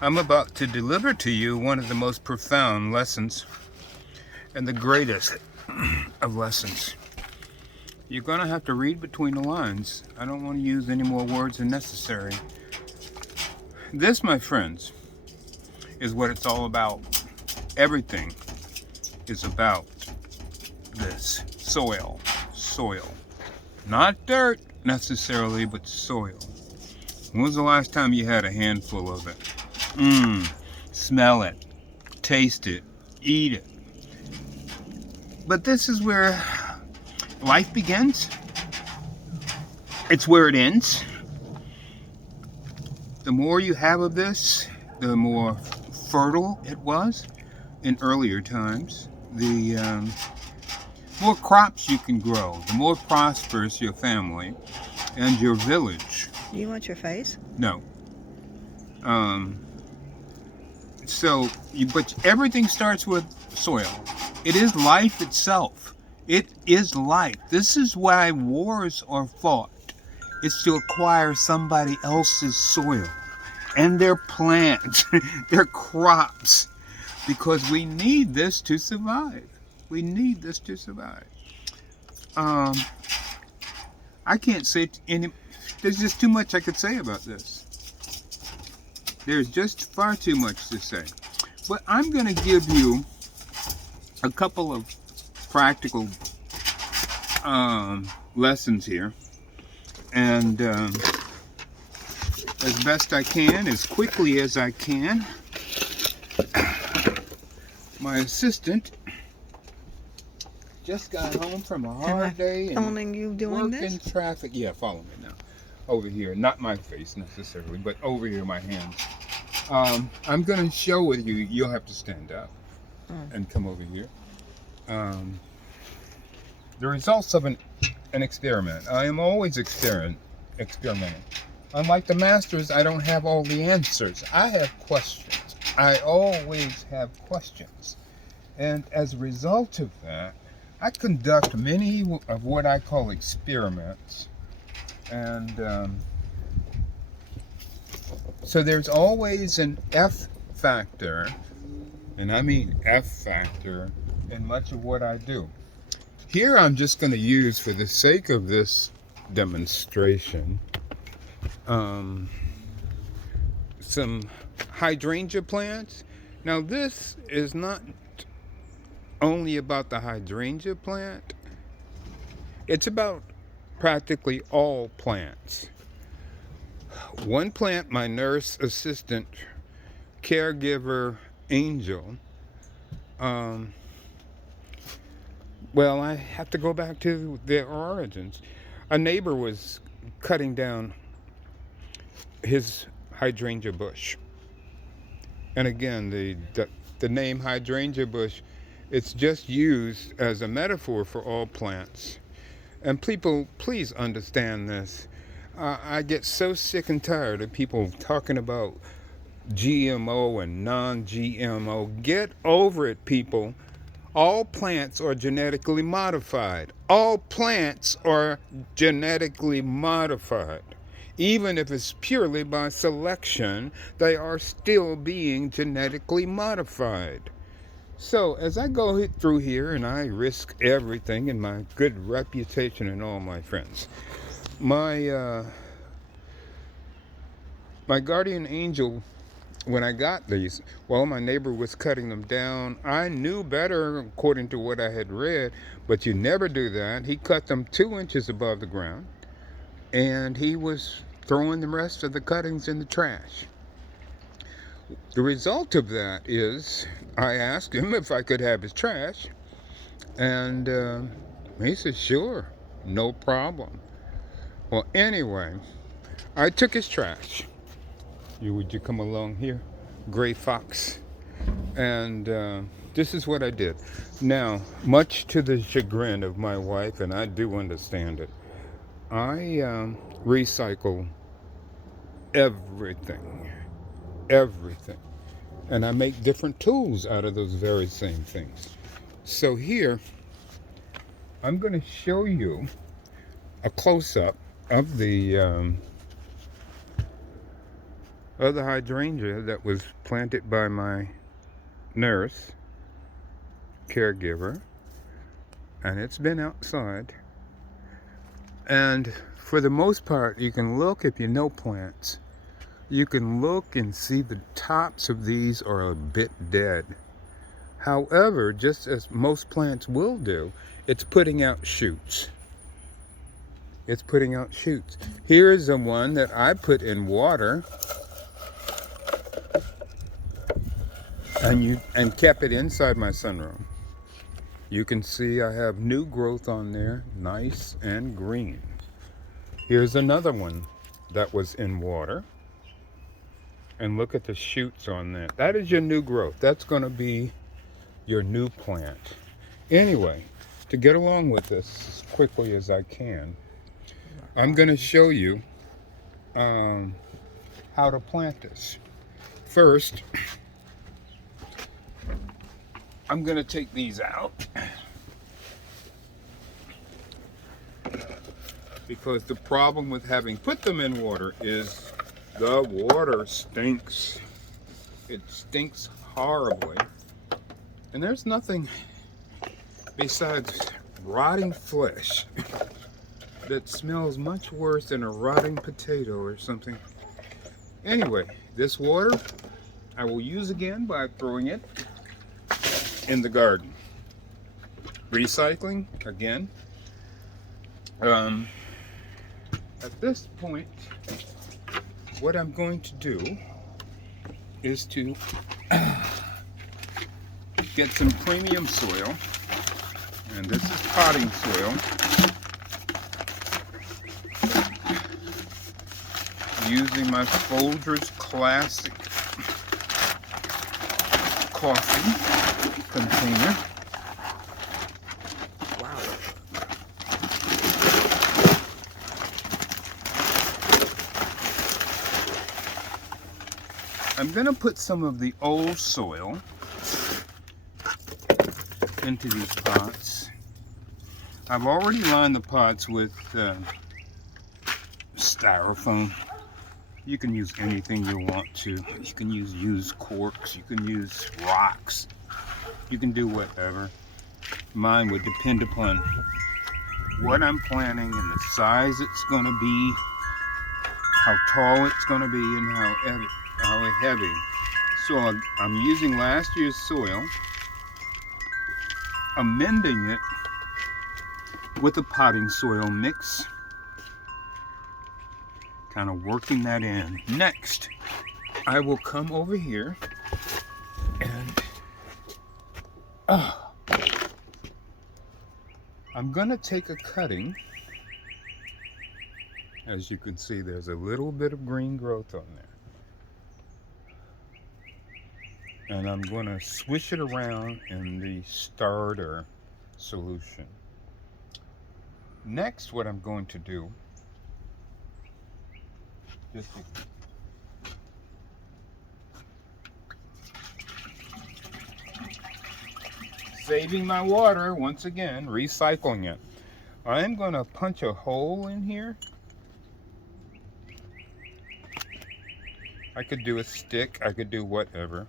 I'm about to deliver to you one of the most profound lessons and the greatest of lessons. You're going to have to read between the lines. I don't want to use any more words than necessary. This, my friends, is what it's all about. Everything is about this soil. Soil. Not dirt necessarily, but soil. When was the last time you had a handful of it? Smell it, taste it, eat it. But this is where life begins. It's where it ends. The more you have of this, the more fertile it was in earlier times. The more crops you can grow, the more prosperous your family and your village. Do you want your face? No. But everything starts with soil. It is life itself. It is life. This is why wars are fought. It's to acquire somebody else's soil and their plants, their crops, because we need this to survive. We need this to survive. I can't say any. There's just too much I could say about this. There's just far too much to say. But I'm going to give you a couple of practical lessons here. And as best I can, as quickly as I can, my assistant just got home from a hard day and filming you doing work in traffic. Yeah, follow me now. Over here, not my face necessarily, but over here, my hands. I'm going to show with you. You'll have to stand up and come over here. The results of an experiment. I am always experimenting. Unlike the masters, I don't have all the answers. I have questions. I always have questions. And as a result of that, I conduct many of what I call experiments. And so there's always an F factor, and I mean F factor, in much of what I do. Here I'm just going to use, for the sake of this demonstration, some hydrangea plants. Now this is not only about the hydrangea plant, it's about practically all plants. One plant, my nurse assistant, caregiver, Angel, well, I have to go back to their origins. A neighbor was cutting down his hydrangea bush. And again, the name hydrangea bush, it's just used as a metaphor for all plants. And people, please understand this. I get so sick and tired of people talking about GMO and non-GMO. Get over it, people. All plants are genetically modified. All plants are genetically modified. Even if it's purely by selection, they are still being genetically modified. So as I go through here and I risk everything and my good reputation and all my friends, my guardian angel, when I got these, well, my neighbor was cutting them down. I knew better according to what I had read, but you never do that. He cut them 2 inches above the ground, and he was throwing the rest of the cuttings in the trash. The result of that is I asked him if I could have his trash, and he said, sure, no problem. Well, anyway, I took his trash. Would you come along here, Gray Fox? And this is what I did. Now, much to the chagrin of my wife, and I do understand it, I recycle everything. And I make different tools out of those very same things. So here, I'm going to show you a close-up of the of the hydrangea that was planted by my nurse, caregiver, and it's been outside. And for the most part, you can look, if you know plants, you can look and see the tops of these are a bit dead. However, just as most plants will do, it's putting out shoots. It's putting out shoots. Here's the one that I put in water and kept it inside my sunroom. You can see I have new growth on there, nice and green. Here's another one that was in water. And look at the shoots on that. That is your new growth. That's going to be your new plant. Anyway, to get along with this as quickly as I can, I'm going to show you how to plant this. First, I'm going to take these out because the problem with having put them in water is the water stinks. It stinks horribly. And there's nothing besides rotting flesh that smells much worse than a rotting potato or something. Anyway, this water I will use again by throwing it in the garden. Recycling again. At this point, what I'm going to do is to get some premium soil, and this is potting soil. Using my Folgers Classic coffee container. Wow. I'm going to put some of the old soil into these pots. I've already lined the pots with styrofoam. You can use anything you want to. You can use used corks. You can use rocks. You can do whatever. Mine would depend upon what I'm planting and the size it's going to be, how tall it's going to be, and how heavy. So I'm using last year's soil, amending it with a potting soil mix, kind of working that in. Next, I will come over here and I'm gonna take a cutting. As you can see, there's a little bit of green growth on there. And I'm gonna swish it around in the starter solution. Next, what I'm going to do, saving my water once again, recycling it. I'm gonna punch a hole in here. I could do a stick, I could do whatever.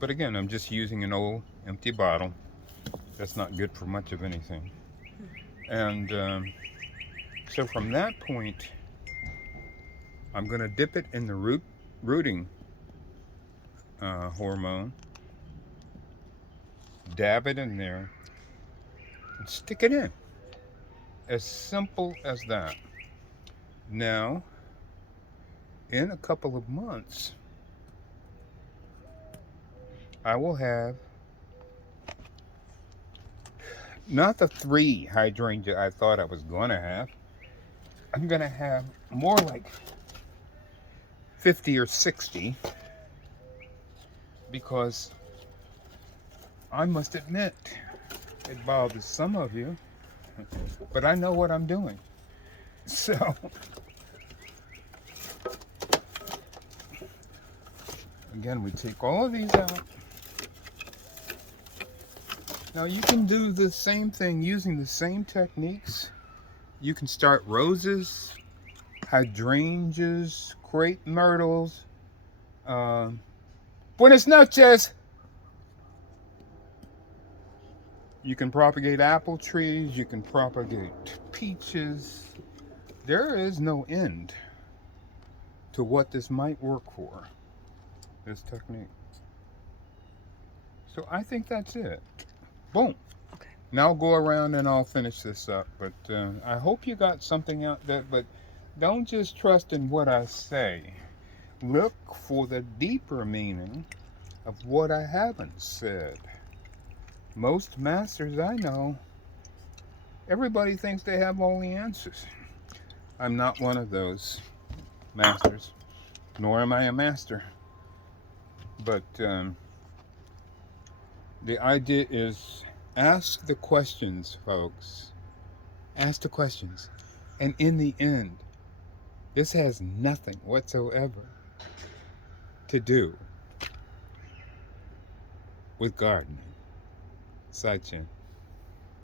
But again, I'm just using an old empty bottle. That's not good for much of anything. And so from that point, I'm going to dip it in the rooting hormone, dab it in there, and stick it in. As simple as that. Now, in a couple of months, I will have not the 3 hydrangea I thought I was going to have. I'm going to have more like 50 or 60, because I must admit, it bothers some of you, but I know what I'm doing. So, again, we take all of these out. Now you can do the same thing using the same techniques. You can start roses, hydrangeas, crepe myrtles. Buenas noches. You can propagate apple trees. You can propagate peaches. There is no end to what this might work for, this technique. So I think that's it. Boom. Okay. Now I'll go around and I'll finish this up. But I hope you got something out there. But don't just trust in what I say. Look for the deeper meaning of what I haven't said. Most masters I know, everybody thinks they have all the answers. I'm not one of those masters, nor am I a master. But the idea is ask the questions, folks. Ask the questions. And in the end, this has nothing whatsoever to do with gardening. Side chin.